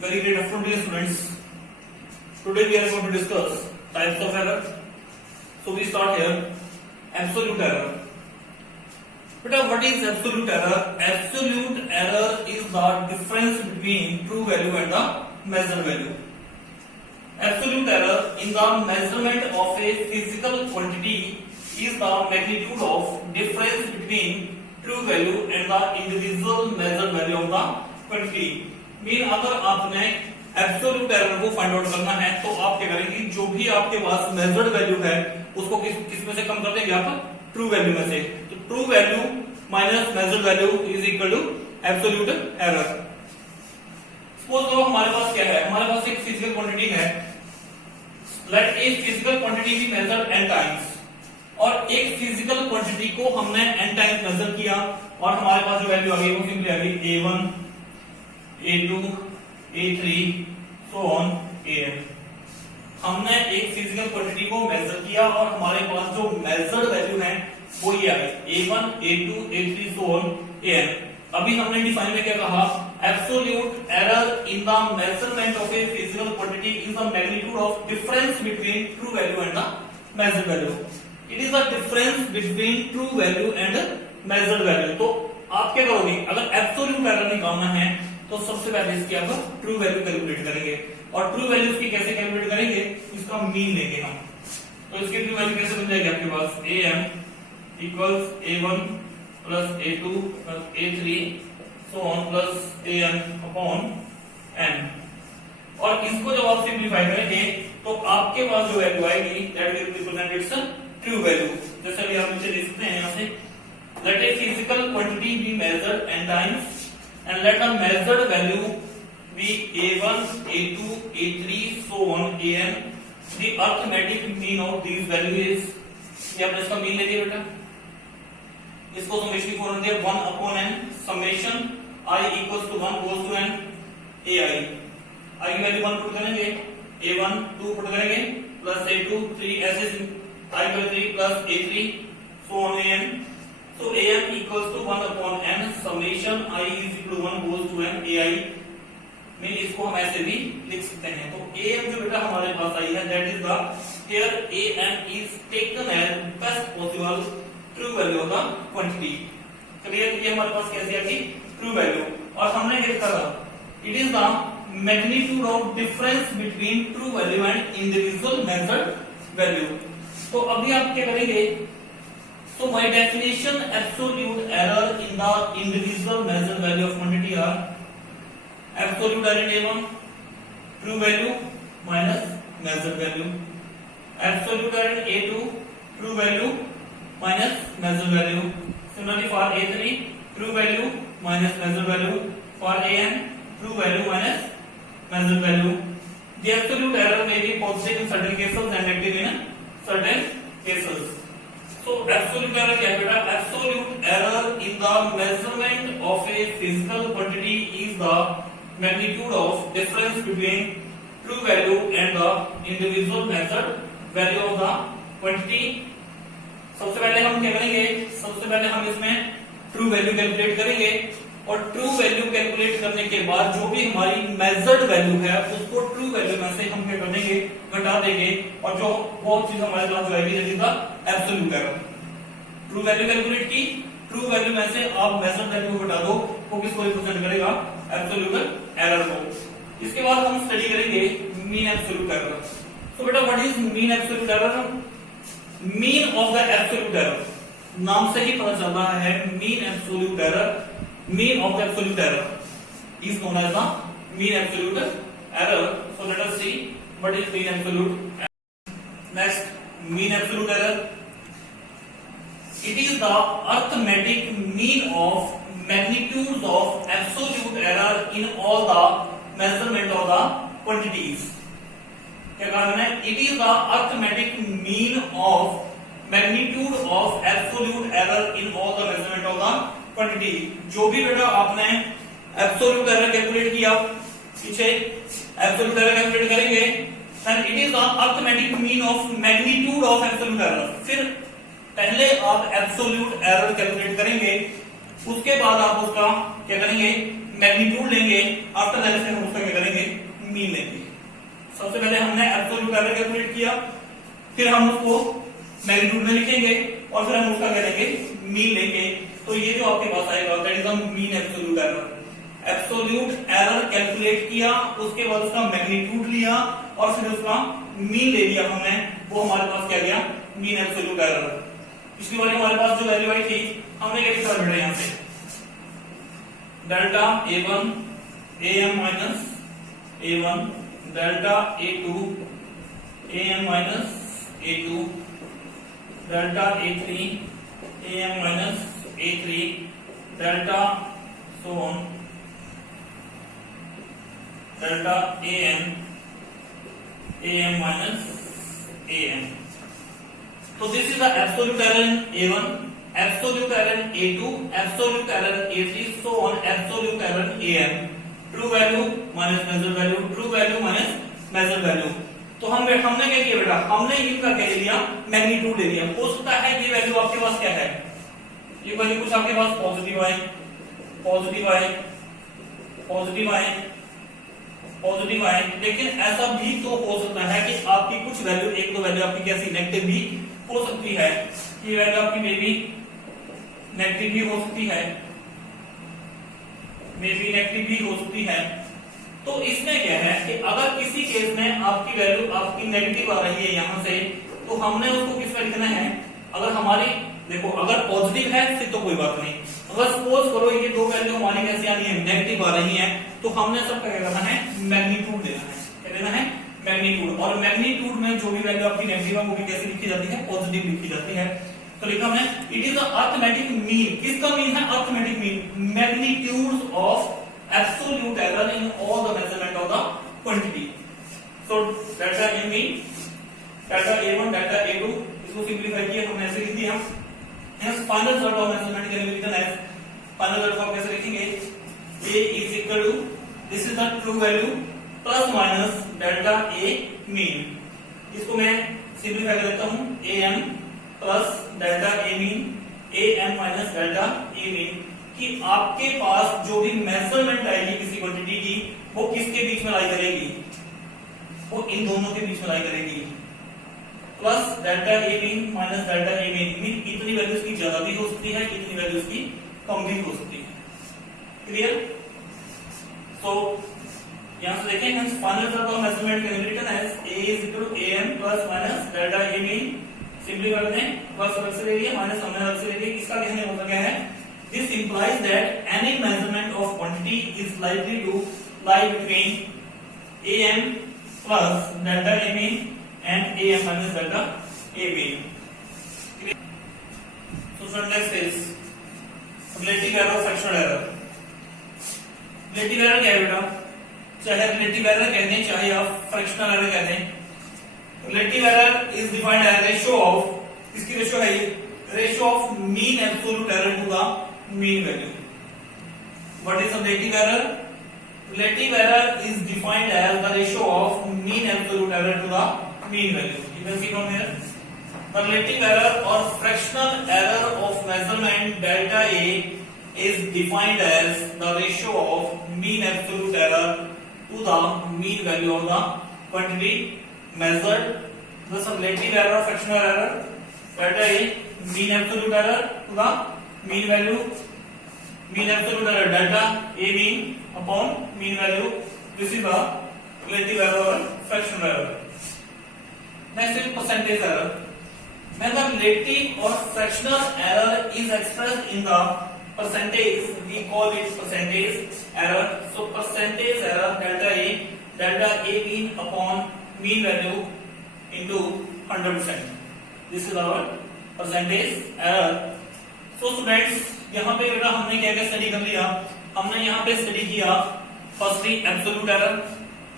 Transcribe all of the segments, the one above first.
Very great afternoon, dear students. Today we are going to discuss types of error. So we start here. Absolute error. But what is absolute error? Absolute error is the difference between true value and the measured value. Absolute error in the measurement of a physical quantity is the magnitude of difference between true value and the individual measured value of the quantity. Mean अगर आपने absolute error को find out करना है तो आप क्या करेंगे, जो भी आपके पास मेजर्ड वैल्यू है उसको किस में से कम कर देंगे, आप ट्रू वैल्यू में से. तो true value minus measured value is equal to absolute error. Suppose करो हमारे पास क्या है, हमारे पास एक फिजिकल क्वांटिटी है. Let a physical quantity be measured n times, और एक फिजिकल क्वांटिटी को हमने n टाइम्स मेजर किया और हमारे पास जो वैल्यू आ गई वो सिंपली आ गई a1 a2 a3 so on an. हमने एक फिजिकल क्वांटिटी को मेजर किया और हमारे पास जो मेजर्ड वैल्यू है वो ये आ गई a1 a2 a3 so on an. अभी हमने डिफाइन में क्या कहा, absolute error in the measurement of A physical quantity is the magnitude of difference between true value and the measured value. It is the difference between true value and measured value. तो आप क्या करोगे, अगर absolute error निकालना है तो सबसे पहले इसकी आप ट्रू वैल्यू कैलकुलेट करेंगे. और ट्रू वैल्यू की कैसे कैलकुलेट करेंगे, इसका मीन लेंगे हम. तो इसकी ट्रू वैल्यू कैसे बन जाएगी आपके पास, am equals a1 plus a2 plus a3 so on plus am upon n. और इसको जब आप सिंप्लीफाई करेंगे तो आपके पास जो वैल्यू आएगी that will represent its true value. जैसे अभी आप नीचे लिखते हैं यहां से, let a physical quantity be measured n times and let the measured value be a1 a2 a3 so on an. the arithmetic mean of these values is, ये आपने इसका मीन ले लिया बेटा, इसको समेशन की फॉर्मूला दिया 1 upon n summation I equals to 1 goes to n ai. I की वैल्यू 1 पुट करेंगे, a1 2 पुट करेंगे प्लस a2 3 ऐसे I की 3 plus a3 so on an. So am equals to 1 upon n summation I is equal to 1 goes to n ai. मैं इसको हम ऐसे भी लिख सकते हैं. तो am जो बेटा हमारे पास आई है that is the here am is taken as best possible true value of the quantity. Clear, ये हमारे पास कैसे आ गई ट्रू वैल्यू. और हमने क्या करा, it is the magnitude of difference between true value and individual measured value. तो अभी आप क्या करेंगे, so by definition absolute error in the individual measured value of quantity are absolute error in a1 true value minus measured value, absolute error in a2 true value minus measured value. Similarly for a3 true value minus measured value, for an true value minus measured value. The absolute error may be positive in certain cases and negative in certain cases. So absolute error क्या है बेटा, absolute error in the measurement of a physical quantity is the magnitude of difference between true value and the individual measured value of the quantity. सबसे पहले हम क्या करेंगे, सबसे पहले हम इसमें ट्रू वैल्यू कैलकुलेट करेंगे और ट्रू वैल्यू कैलकुलेट करने के बाद जो भी हमारी मेजर्ड वैल्यू है उसको ट्रू वैल्यू में से हम क्या कर देंगे, घटा देंगे. और जो वो चीज हमारे पास आएगी that is the absolute error. True value calculate की, ट्रू वैल्यू में से आप मेजर्ड वैल्यू को घटा दो, वो किसको रिप्रेजेंट करेगा, एब्सोल्यूट एरर को. इसके बाद हम स्टडी करेंगे मीन एब्सोल्यूट एरर. तो बेटा what is mean absolute error, mean of the absolute error. नाम से ही पता चल रहा है mean absolute error, mean of the absolute error is known as the mean absolute error. So let us see what is mean absolute error. Next, mean absolute error, it is the arithmetic mean of magnitudes of absolute error in all the measurement of the quantities. क्या कहा मैंने, it is the arithmetic mean of magnitude of absolute error in all the measurement of the quantity. जो भी बेटा आपने absolute error calculate किया, पीछे absolute error calculate करेंगे, then it is the arithmetic mean of magnitude of absolute error. फिर पहले आप एब्सोल्यूट एरर कैलकुलेट करेंगे, उसके बाद आप उसका क्या करेंगे, मैग्नीट्यूड लेंगे. आफ्टर दैट हम उसका क्या करेंगे, मीन लेंगे। सबसे पहले हमने एब्सोल्यूट एरर कैलकुलेट किया, फिर हम उसको मैग्नीट्यूड में लिखेंगे और फिर हम उसका क्या लेंगे, मीन लेंगे। तो ये जो आपके पास आएगा that is the mean absolute error. Absolute error calculate किया, उसके बाद उसका मैग्नीट्यूड लिया और फिर उसका मीन ले लिया हमने, वो हमारे पास क्या गया, मीन एब्सोल्यूट एरर। पिछली बार हमारे पास जो वैल्यू आई थी हमने क्या लिखा बेटा यहां से, delta A1 AM minus A1 delta A2 AM minus A2 delta A3 AM minus A3 delta so on delta AM minus AM। So this is the absolute error in A1, absolute error in A2, absolute error in A3, so on absolute error in AM। True value minus measured value, true value minus measured value। तो हमने क्या किया बेटा, हमने इनका क्या ले लिया, मैग्नीट्यूड ले लिया। हो सकता है ये वैल्यू आपके पास क्या है, ये वैल्यू कुछ आपके पास पॉजिटिव आए, पॉजिटिव आए, पॉजिटिव आए, पॉजिटिव आए, लेकिन ऐसा भी तो हो सकता है कि आपकी कुछ वैल्यू, एक दो वैल्यू आपकी कैसी नेगेटिव भी हो सकती है। ये वैल्यू आपकी मे बी नेगेटिव भी हो सकती है, मे बी नेगेटिव भी हो सकती है। तो इसमें क्या है कि अगर किसी केस में आपकी वैल्यू आपकी नेगेटिव आ रही है यहां से, तो हमने उसको किस में लिखना है, अगर हमारी देखो अगर पॉजिटिव है फिर तो कोई बात नहीं, अगर सपोज करो ये दो वैल्यू हमारी कैसी आ रही है, नेगेटिव आ रही है, तो हमने सब क्या करना है, मैग्नीट्यूड लेना है। क्या लेना है, मैग्नीट्यूड। और मैग्नीट्यूड में जो भी वैल्यू आपकी नेगेटिव है वो भी कैसे लिखी जाती है, पॉजिटिव लिखी जाती है। तो लिखा हमने it is the arithmetic mean, किसका मीन है, arithmetic mean, magnitudes of absolute error in all the measurement of the quantity. So delta A mean, delta A1 delta A2, इसको सिंपलीफाई किया हमने ऐसे लिख दिया। Hence final result of measurement can be written as, final result हम कैसे लिखेंगे, A is equal to, this is the true value plus minus delta A mean। इसको मैं सिंपलीफाई कर देता हूँ, AM plus delta A mean, AM minus delta A mean, कि आपके पास जो भी मेजरमेंट आएगी किसी क्वांटिटी की, वो किसके बीच में लाई करेगी, वो इन दोनों के बीच में लाई करेगी, plus delta A mean minus delta A mean। इतनी वैल्यूज की ज्यादा भी हो सकती है, इतनी वैल्यूज की कम भी हो सकती है। क्लियर? तो यहां से देखें, hence final result of measurement can be written as A is equal to AM plus minus delta A mean। Simply करते हैं, प्लस अलग से ले लिया, माइनस हमने अलग से ले लिया। इसका कहने होता क्या है, this implies that any measurement of quantity is likely to lie between AM plus delta A mean and AM minus delta AB। So next is relative error, fractional error। relative error क्या है बेटा, चाहे relative error कहते हैं चाहे आप fractional error कहते हैं। relative error is defined as ratio of, इसकी रेशियो है ये, ratio of mean absolute error to the mean value। what is the relative error? relative error is defined as the ratio of mean absolute error to the mean value। You can see from here the relative error or fractional error of measurement delta A is defined as the ratio of mean absolute error to the mean value of the quantity measured। Thus relative error or fractional error delta A, mean absolute error to the mean value, mean absolute error delta A mean upon mean value, this is the relative error or fractional error। Next is percentage error। When the relative or fractional error is expressed in the percentage, we call it percentage error। So percentage error delta A mean upon mean value into 100%। This is our percentage error। So students, यहाँ पे बेटा हमने क्या क्या study कर लिया, हमने यहाँ पे स्टडी किया firstly absolute error.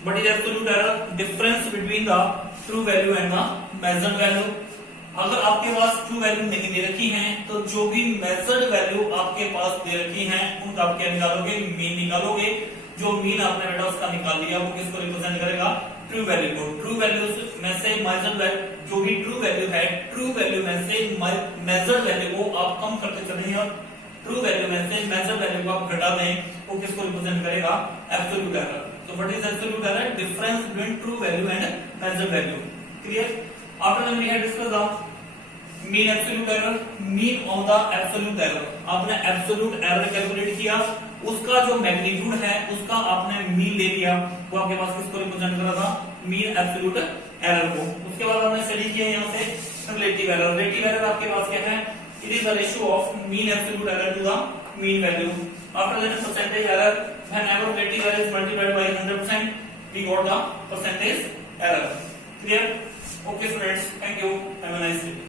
What is absolute error? Difference between the true value and the measured value। अगर आपके पास ट्रू वैल्यू नहीं दे रखी है तो जो भी मेजर्ड वैल्यू आपके पास दे रखी है उनका आप क्या निकालोगे, मीन निकालोगे। जो मीन आपने बेटा उसका निकाल लिया वो किसको रिप्रेजेंट करेगा, ट्रू वैल्यू को। ट्रू वैल्यू में से मेजर्ड वैल्यू, जो भी ट्रू वैल्यू है, ट्रू वैल्यू में से मेजर्ड वैल्यू को आप कम करते चलेंगे और ट्रू वैल्यू में से मेजर्ड वैल्यू को आप घटा दें, वो किसको रिप्रेजेंट करेगा, एब्सोल्यूट एरर। तो So what is absolute error? Difference between true value and measured value. Clear? After that we have discussed the mean absolute error, mean of the absolute error. आपने absolute error calculate किया, उसका जो magnitude है उसका आपने mean ले लिया, वो आपके पास किसको रिप्रेजेंट कर रहा था? मीन एब्सोल्यूट एरर को. उसके बाद हमने स्टडी किया यहाँ से रिलेटिव एरर. रिलेटिव एरर आपके पास क्या है? It is the ratio of mean absolute error to the mean value. After that percentage error, whenever relative error is multiplied by 100%, we got the percentage error. Clear? Okay students, thank you, have a nice day.